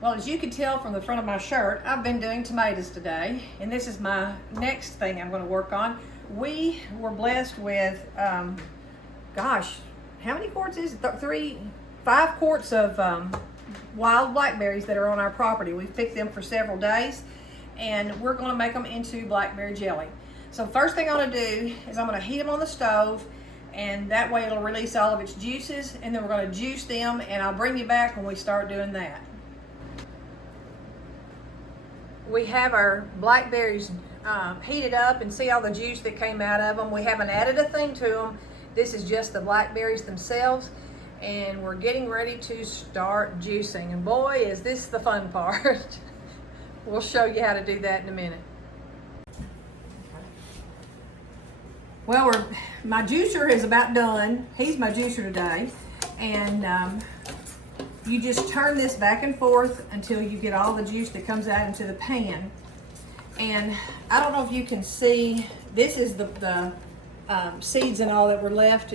Well, as you can tell from the front of my shirt, I've been doing tomatoes today, and this is my next thing I'm going to work on. We were blessed with, gosh, how many quarts is it? 5 quarts of wild blackberries that are on our property. We've picked them for several days, and we're going to make them into blackberry jelly. So first thing I'm going to do is I'm going to heat them on the stove, and that way it'll release all of its juices, and then we're going to juice them, and I'll bring you back when we start doing that. We have our blackberries heated up, and see all the juice that came out of them. We haven't added a thing to them. This is just the blackberries themselves, and we're getting ready to start juicing. And boy, is this the fun part. We'll show you how to do that in a minute. Well, my juicer is about done. He's my juicer today, and you just turn this back and forth until you get all the juice that comes out into the pan. And I don't know if you can see, this is the seeds and all that were left.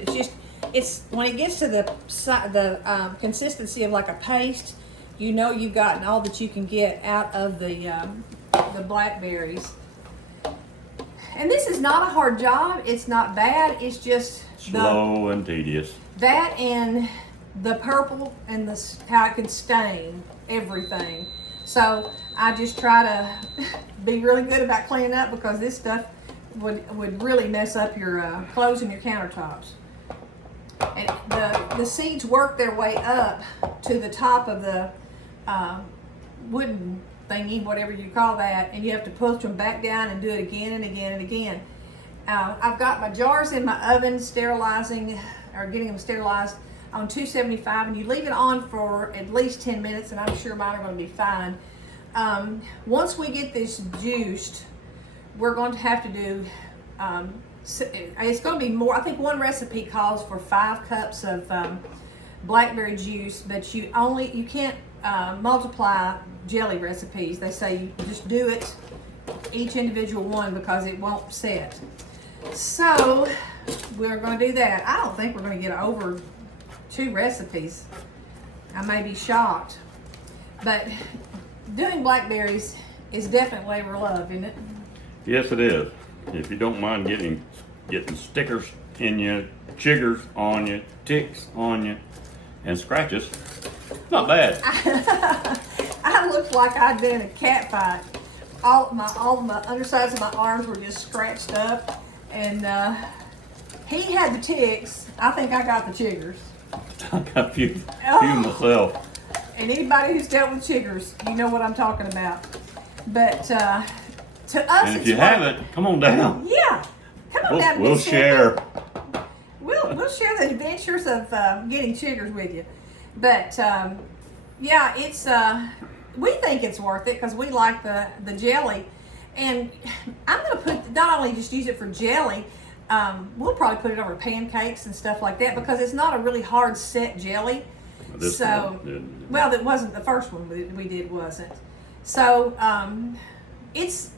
It's when it gets to the consistency of like a paste, you know you've gotten all that you can get out of the blackberries. And this is not a hard job. It's not bad. It's just slow and tedious. That and the purple and how it can stain everything. So I just try to be really good about cleaning up, because this stuff would really mess up your clothes and your countertops. And the seeds work their way up to the top of the wooden thingy, whatever you call that, and you have to push them back down and do it again and again and again. I've got my jars in my oven sterilizing, or getting them sterilized on 275, and you leave it on for at least 10 minutes, and I'm sure mine are going to be fine. Once we get this juiced, we're going to have to do, it's going to be more. I think one recipe calls for 5 cups of blackberry juice, but you can't multiply jelly recipes. They say you just do it each individual one, because it won't set. So we're going to do that. I don't think we're going to get over 2 recipes. I may be shocked, but doing blackberries is definitely labor of love, isn't it? Yes, it is. If you don't mind getting stickers in you, chiggers on you, ticks on you, and scratches, not bad. I looked like I'd been in a cat fight. All my undersides of my arms were just scratched up, and he had the ticks. I think I got the chiggers. I got a few myself. And anybody who's dealt with chiggers, you know what I'm talking about. But to us, and if you haven't, come on down. Yeah, come on down. We'll share. We'll share the adventures of getting chiggers with you. But yeah, it's we think it's worth it, because we like the jelly. And I'm going to put, not only just use it for jelly, we'll probably put it over pancakes and stuff like that, because it's not a really hard set jelly. Well, that wasn't the first one we did, wasn't. So it's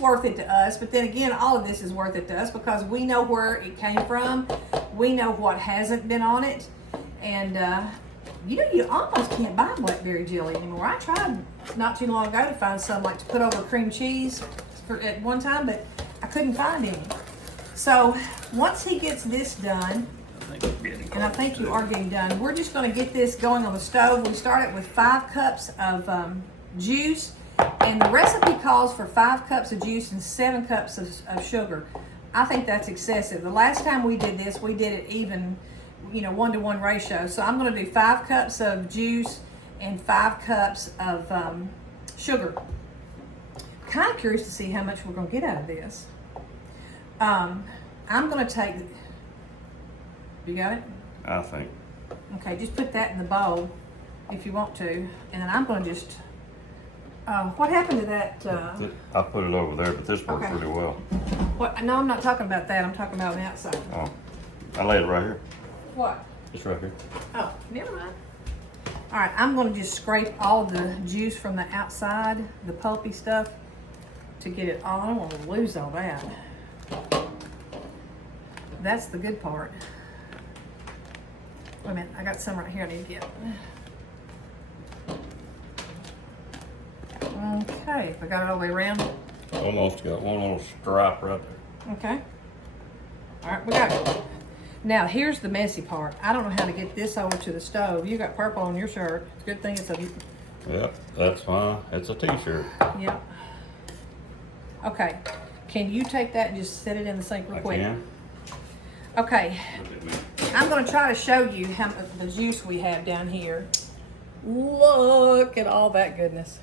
worth it to us. But then again, all of this is worth it to us, because we know where it came from. We know what hasn't been on it. And you almost can't buy blackberry jelly anymore. I tried not too long ago to find some, like to put over cream cheese at one time, but I couldn't find any. So once he gets this done, and I think you are getting done, we're just going to get this going on the stove. We start it with 5 cups of juice, and the recipe calls for 5 cups of juice and 7 cups of sugar. I think that's excessive. The last time we did this, we did it even, 1-to-1 ratio. So I'm going to do 5 cups of juice and 5 cups of sugar. Kind of curious to see how much we're going to get out of this. I'm going to take. You got it? I think. Okay, just put that in the bowl if you want to, and then I'm going to just. What happened to that? I put it over there, but this worked pretty well. What? No, I'm not talking about that. I'm talking about on the outside. Oh, I laid it right here. What? It's right here. Oh, never mind. All right, I'm going to just scrape all the juice from the outside, the pulpy stuff, to get it all. I don't want to lose all that. That's the good part. Wait a minute, I got some right here I need to get. Okay, I got it all the way around. Almost got one little stripe right there. Okay. All right, we got it. Now, here's the messy part. I don't know how to get this over to the stove. You got purple on your shirt. It's a good thing it's a... Yep, that's fine. It's a t-shirt. Yep. Okay. Can you take that and just set it in the sink real quick? I can. Okay. Look at me. I'm going to try to show you how the juice we have down here. Look at all that goodness.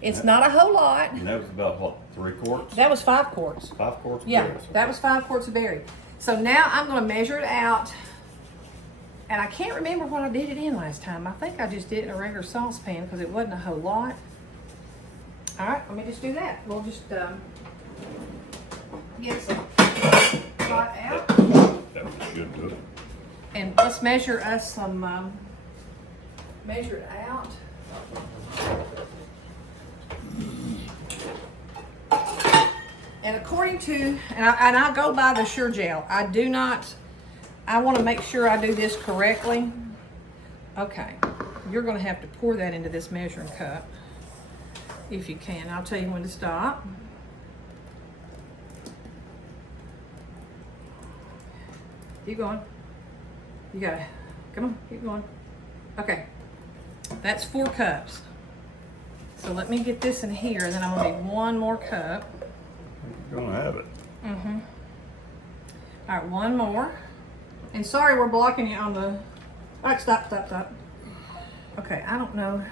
It's not a whole lot. And that was about, what, 3 quarts? That was 5 quarts. 5 quarts of Yeah, berries. that was 5 quarts of berry. So now I'm going to measure it out. And I can't remember what I did it in last time. I think I just did it in a regular saucepan because it wasn't a whole lot. All right, let me just do that. We'll just get some pot out. That was good to it. And let's measure us some, measure it out. And according to, and I go by the Sure Gel. I want to make sure I do this correctly. Okay, you're going to have to pour that into this measuring cup if you can. I'll tell you when to stop. Keep going. You got it. Come on, keep going. Okay, that's 4 cups. So let me get this in here, and then I'm going to need 1 more cup. You're gonna have it. Mm-hmm. All right, 1 more. And sorry we're blocking you on the... All right, stop. Okay, I don't know.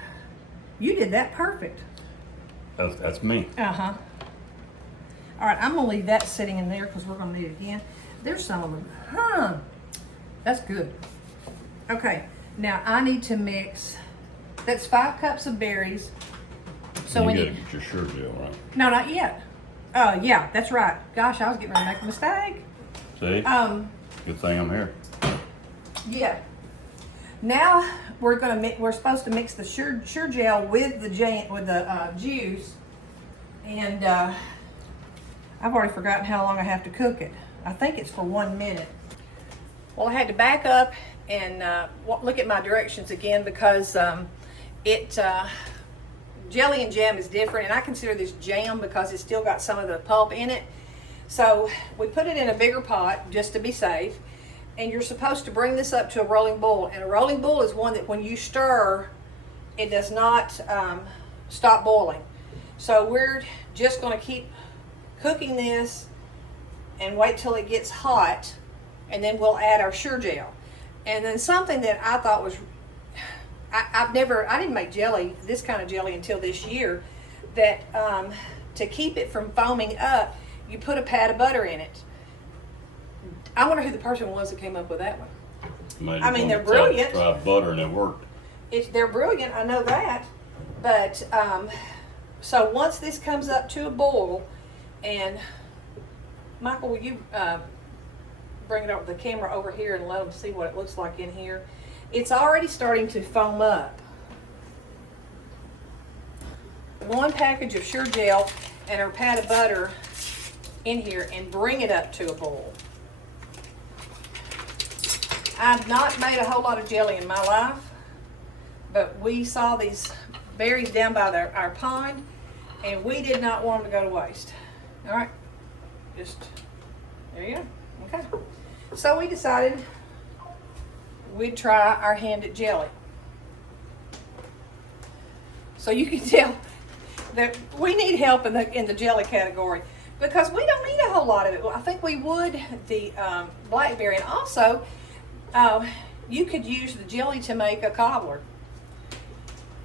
You did that perfect. That's me. Uh-huh. All right, I'm gonna leave that sitting in there because we're gonna need it again. There's some of them. Huh. That's good. Okay, now I need to mix... That's 5 cups of berries. So we you need... gotta get your Sure Gel, right? No, not yet. Yeah, that's right. Gosh, I was getting ready to make a mistake. See? Good thing I'm here. Yeah. Now we're supposed to mix the Sure Gel with the juice, and I've already forgotten how long I have to cook it. I think it's for 1 minute. Well, I had to back up and look at my directions again because jelly and jam is different, and I consider this jam because it's still got some of the pulp in it. So we put it in a bigger pot just to be safe, and you're supposed to bring this up to a rolling boil. And a rolling boil is one that when you stir, it does not stop boiling. So we're just going to keep cooking this and wait till it gets hot, and then we'll add our Sure Gel. And then something that I thought was I didn't make jelly, this kind of jelly, until this year, that to keep it from foaming up, you put a pat of butter in it. I wonder who the person was that came up with that one. I mean, they're brilliant. Try butter and it worked. They're brilliant, I know that. But, so once this comes up to a boil, and Michael, will you bring it over the camera over here and let them see what it looks like in here? It's already starting to foam up. 1 package of Sure Gel and our pat of butter in here and bring it up to a boil. I've not made a whole lot of jelly in my life, but we saw these berries down by our pond, and we did not want them to go to waste. All right, just, there you go, okay. So we decided we'd try our hand at jelly. So you can tell that we need help in the jelly category because we don't need a whole lot of it. Well, I think we would the blackberry, and also you could use the jelly to make a cobbler.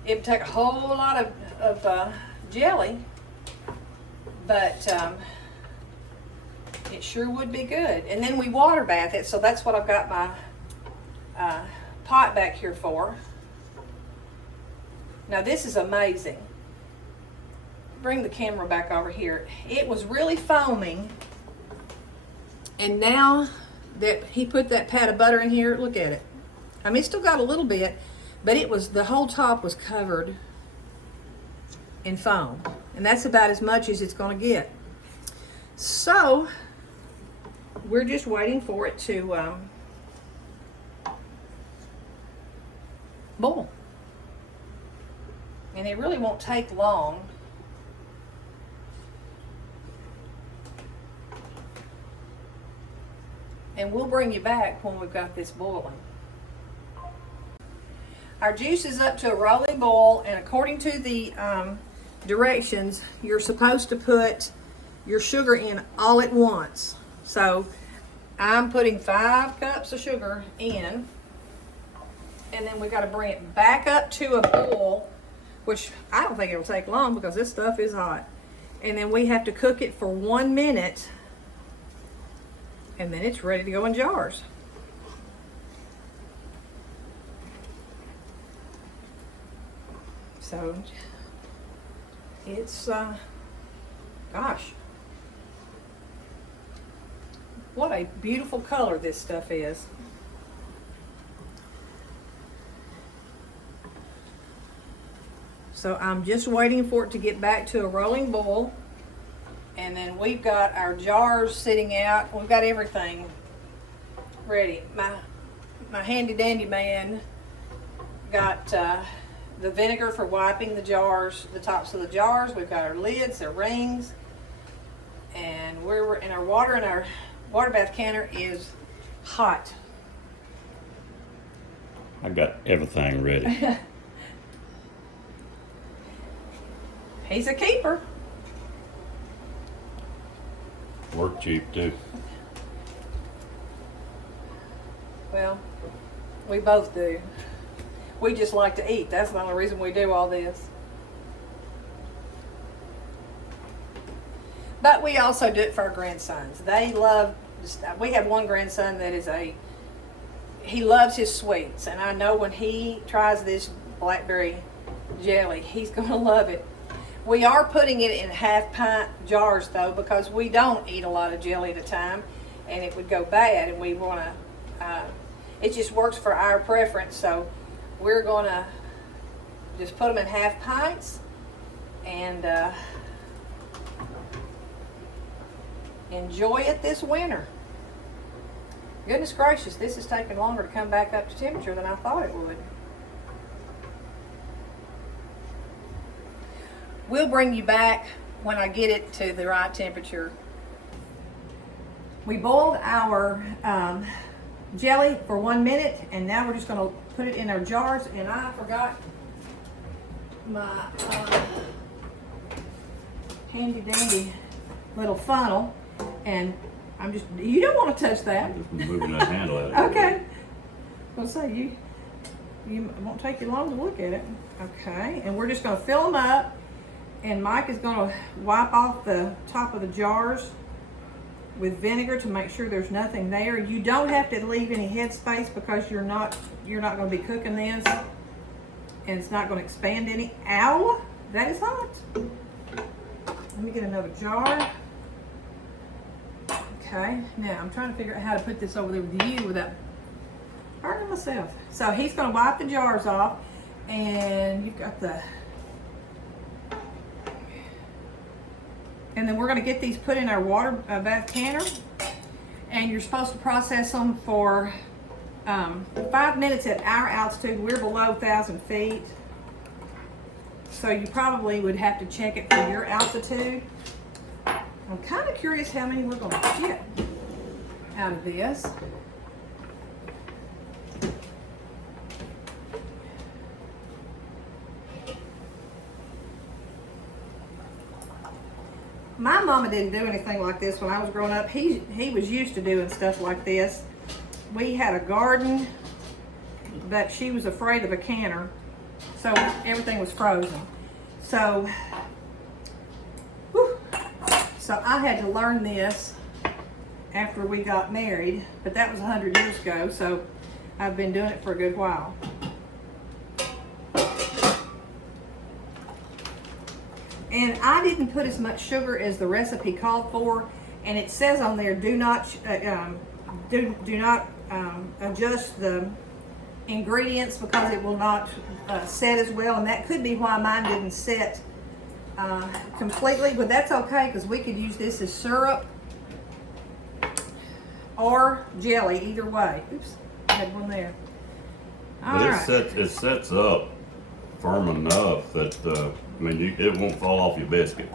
It would take a whole lot of jelly, but it sure would be good. And then we water bath it, so that's what I've got my pot back here for. Now this is amazing. Bring the camera back over here. It was really foaming, and now that he put that pat of butter in here, look at it. I mean, it still got a little bit, but it was, the whole top was covered in foam, and that's about as much as it's going to get. So we're just waiting for it to boil, and it really won't take long. and we'll bring you back when we've got this boiling. Our juice is up to a rolling boil, and according to the directions, you're supposed to put your sugar in all at once. So I'm putting 5 cups of sugar in, and then we got to bring it back up to a boil, which I don't think it'll take long because this stuff is hot. And then we have to cook it for 1 minute, and then it's ready to go in jars. So it's, gosh, what a beautiful color this stuff is. So I'm just waiting for it to get back to a rolling boil. And then we've got our jars sitting out. We've got everything ready. My handy dandy man got the vinegar for wiping the jars, the tops of the jars. We've got our lids, our rings, and we're in our water, and our water bath canner is hot. I got everything ready. He's a keeper. Work cheap too. Well, we both do. We just like to eat. That's the only reason we do all this. But we also do it for our grandsons. They love, we have one grandson that is he loves his sweets. And I know when he tries this blackberry jelly, he's going to love it. We are putting it in half-pint jars, though, because we don't eat a lot of jelly at a time, and it would go bad, and we want to, it just works for our preference, so we're going to just put them in half pints, and enjoy it this winter. Goodness gracious, this is taking longer to come back up to temperature than I thought it would. We'll bring you back when I get it to the right temperature. We boiled our jelly for 1 minute, and now we're just going to put it in our jars. And I forgot my handy dandy little funnel, and I'm just, you don't want to touch that. Just moving that handle out of it. Okay. I'll say you won't take you long to look at it. Okay, and we're just going to fill them up. And Mike is going to wipe off the top of the jars with vinegar to make sure there's nothing there. You don't have to leave any head space because you're not going to be cooking this, and it's not going to expand any. Ow, that is hot. Let me get another jar. Okay, now I'm trying to figure out how to put this over there with you without hurting myself. So he's going to wipe the jars off, and you've got the. And then we're going to get these put in our water bath canner, and you're supposed to process them for 5 minutes at our altitude. We're below 1,000 feet, so you probably would have to check it for your altitude. I'm kind of curious how many we're going to get out of this. My mama didn't do anything like this when I was growing up. He was used to doing stuff like this. We had a garden, but she was afraid of a canner, so everything was frozen. So, so I had to learn this after we got married, but that was 100 years ago, so I've been doing it for a good while. And I didn't put as much sugar as the recipe called for, and it says on there, do not adjust the ingredients because it will not set as well, and that could be why mine didn't set completely, but that's okay because we could use this as syrup or jelly, either way. Oops, I had one there. But it sets up firm enough that it won't fall off your biscuit.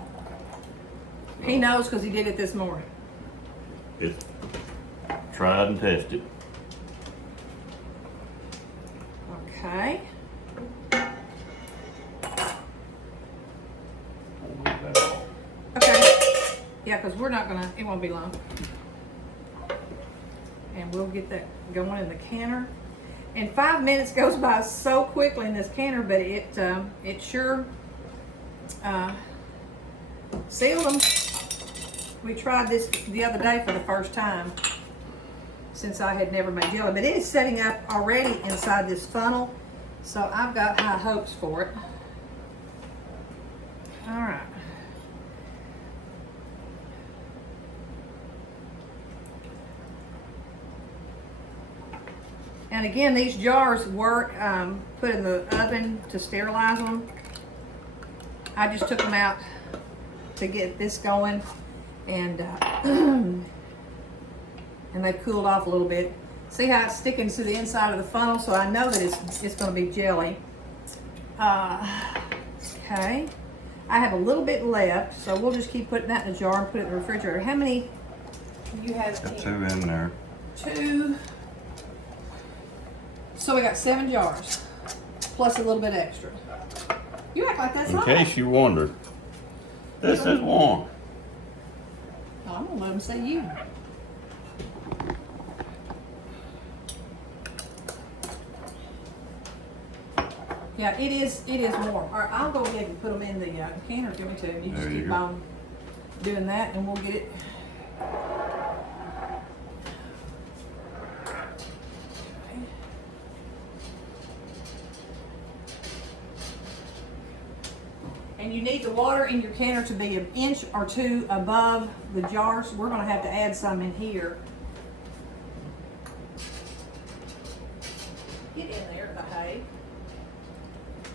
He knows because he did it this morning. It's tried and tested. Okay. We'll leave that off. Okay. Yeah, because we're not gonna, it won't be long. And we'll get that going in the canner. And 5 minutes goes by so quickly in this canner, but it sure sealed them. We tried this the other day for the first time since I had never made jelly, but it is setting up already inside this funnel, so I've got high hopes for it. All right. And again, these jars were put in the oven to sterilize them. I just took them out to get this going, and and they've cooled off a little bit. See how it's sticking to the inside of the funnel, so I know that it's going to be jelly. Okay, I have a little bit left, so we'll just keep putting that in the jar and put it in the refrigerator. How many do you have? Got 2 in there. 2. So we got 7 jars, plus a little bit extra. You act like that's In all. case you wondered, this is warm. Oh, I'm gonna let them say you. Yeah, it is warm. All right, I'll go ahead and put them in the canner if you want me to. You just There you keep go. on doing that, and we'll get it. And you need the water in your canner to be 1 inch or 2 above the jars. We're going to have to add some in here. Get in there, the hay.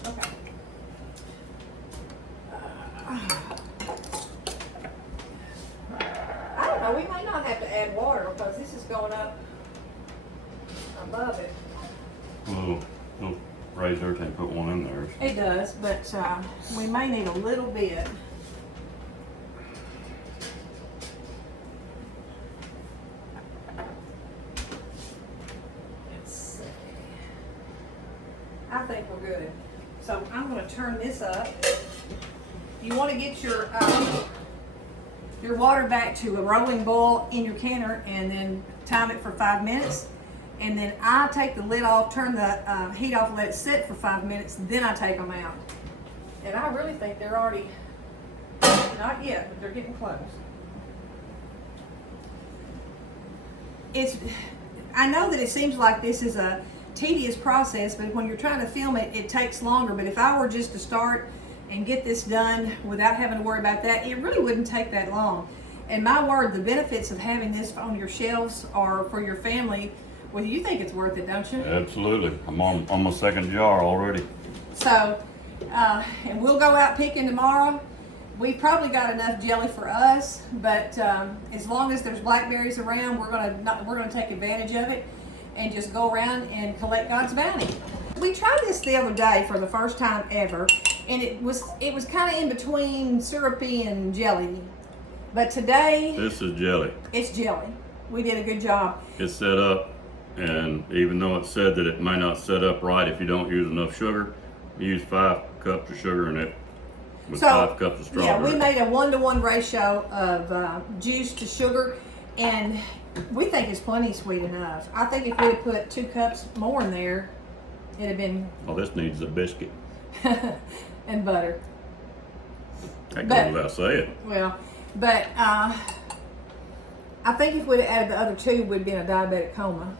Okay. I don't know, we may not have to add water because this is going up above it. Little razor can put one in there. It does, but we may need a little bit. Let's see. I think we're good. So I'm going to turn this up. You want to get your water back to a rolling boil in your canner and then time it for 5 minutes. And then I take the lid off, turn the heat off, let it sit for 5 minutes, then I take them out. And I really think they're already, not yet, but they're getting close. I know that it seems like this is a tedious process, but when you're trying to film it, it takes longer. But if I were just to start and get this done without having to worry about that, it really wouldn't take that long. And my word, the benefits of having this on your shelves or for your family, well, you think it's worth it, don't you? Absolutely. I'm on my 2nd jar already. So, and we'll go out picking tomorrow. We've probably got enough jelly for us, but as long as there's blackberries around, we're gonna take advantage of it and just go around and collect God's bounty. We tried this the other day for the first time ever, and it was kind of in between syrupy and jelly. But today, This is jelly. it's jelly. We did a good job. It's set up, and even though it said that it might not set up right if you don't use enough sugar, you use 5 cups of sugar in it with 5 cups of strawberry. Yeah, we made a 1-to-1 ratio of juice to sugar, and we think it's plenty sweet enough. I think if we had put 2 cups more in there, it'd have been Well, this needs a biscuit. and butter. That But- goes without saying. Well, but I think if we'd have added the other 2, we'd be in a diabetic coma.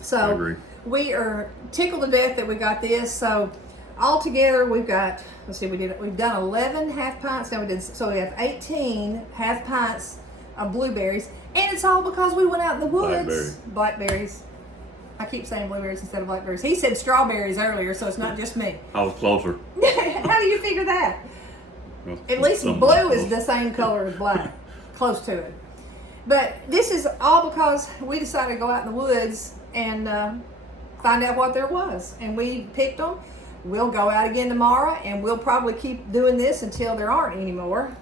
So I agree. we are tickled to death that we got this. So altogether, we've got, let's see, we've done 11 half pints. Now so we have 18 half pints of blueberries, and it's all because we went out in the woods. Blackberries. I keep saying blueberries instead of blackberries. He said strawberries earlier, so it's not just me. I was closer. How do you figure that? Well, At least something blue is close. the same color as black, close to it. But this is all because we decided to go out in the woods and find out what there was. And we picked them. We'll go out again tomorrow, and we'll probably keep doing this until there aren't any more.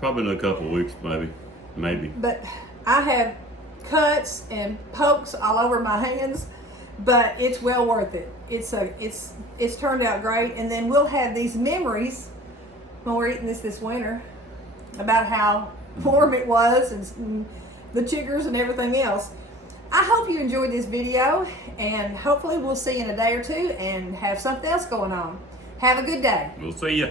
Probably in a couple of weeks, maybe. But I have cuts and pokes all over my hands, but it's well worth it. It's turned out great, and then we'll have these memories when we're eating this winter about how warm it was and the chiggers and everything else. I hope you enjoyed this video, and hopefully we'll see you in a day or two and have something else going on. Have a good day. We'll see ya.